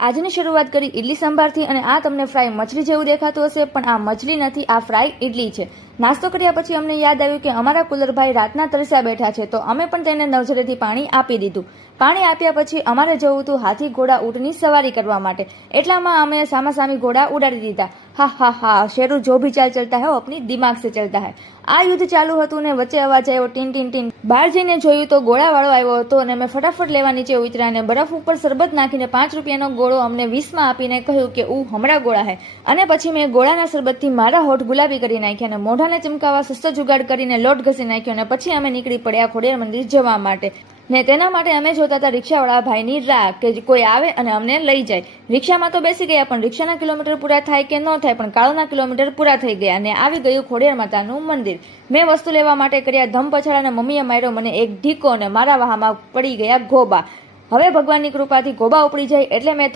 આજની શરૂઆત કરી ઇડલી સંભારથી અને આ તમને ફ્રાય મછલી જેવું દેખાતું હશે, પણ આ મછલી નથી, આ ફ્રાય ઇડલી છે. નાસ્તો કર્યા પછી અમને યાદ આવ્યું કે અમારા કુલરભાઈ રાતના તરસ્યા બેઠા છે, તો અમે પણ તેને નવજરેથી પાણી આપી દીધું. પાણી આપ્યા પછી અમારે જવું હતું હાથી ઘોડા ઊંટની સવારી કરવા માટે. એટલામાં અમે સામાસામી ઘોડા ઉડાડી દીધા. હા હા હા, શેરુ જો ભી ચાલ ચલતા હૈ અપની દિમાગ સે ચલતા હૈ. આ યુદ્ધ ચાલુ હતું ને વચ્ચે અવાજ આવ્યો ટીન ટીન ટીન. બહાર જઈને જોયું તો ગોળાવાળો આવ્યો હતો અને મેં ફટાફટ લેવા નીચે ઉતર્યા અને બરફ ઉપર શરબત નાખીને 5 રૂપિયાનો ગોળો અમને 20માં આપીને કહ્યું કે હમણાં ગોળા હે. અને પછી મેં ગોળાના શરબતથી મારા હોઠ ગુલાબી કરી નાખ્યા અને મોઢાને ચમકાવવા સસ્તો જુગાડ કરીને લોટ ઘસી નાખ્યો અને પછી અમે નીકળી પડ્યા ખોડિયાર મંદિર જવા માટે. ને તેના માટે અમે જોતા હતા રિક્ષાવાળા ભાઈની રાહ કે કોઈ આવે અને અમને લઈ જાય. રિક્ષામાં તો બેસી ગયા, પણ રિક્ષાના કિલોમીટર પૂરા થાય કે ન થાય, પણ કાળોના કિલોમીટર પૂરા થઈ ગયા અને આવી ગયું ખોડિયાર માતાનું મંદિર. મેં વસ્તુ લેવા માટે કર્યા ધમ પછાડા અને મમ્મીએ માર્યો મને એક ઢીકો અને મારા વાહામાં પડી ગયા ગોબા. હવે ભગવાનની કૃપાથી ગોબા ઉપડી જાય એટલે મેં